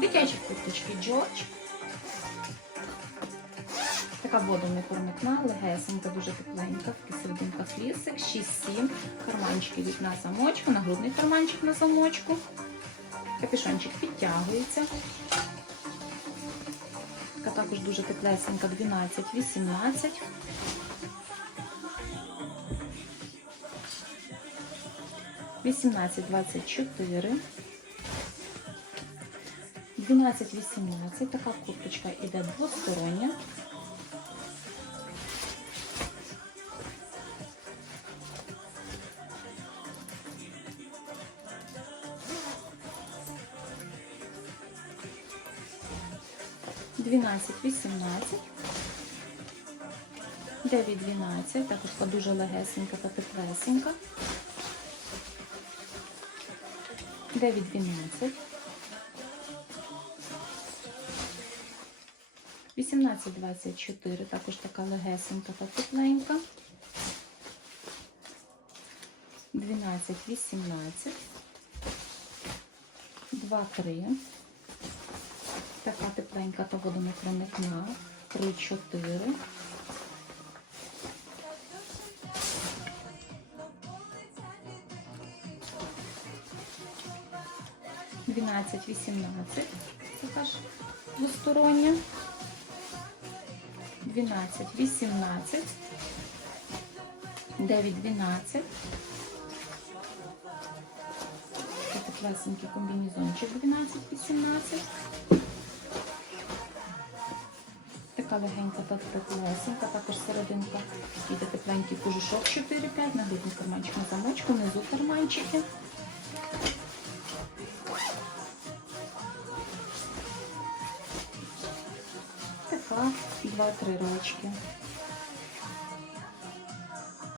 Дитячі курточки Джордж. Така водонепроникна, легесенька, дуже тепленька, в серединка флісик, 6-7, карманчики йдуть на замочку, нагрудний карманчик на замочку. Капюшончик підтягується. Така також дуже теплесенька, 12-18. Вісімнадцять двадцять чотири. 12-18. Така курточка іде двостороння. Дванадцять, вісімнадцять, дев'ять, дванадцять, також така дуже легесенька та теплесенька. Дев'ять, дванадцять. 18-24, також така легесенька та тепленька. 12-18. 2-3. Така тепленька та водонепроникна. 3-4. Дванадцять, вісімнадцять. Така ж двостороння. 12, 18, 9, 12. Це теплесенький комбінезончик 12, 18. Така легенька та теплесенька, також серединка. Іде тепленький кожушок 4-5, нагрудний карманчик на замочку, внизу карманчики. Така 2-3 рочки.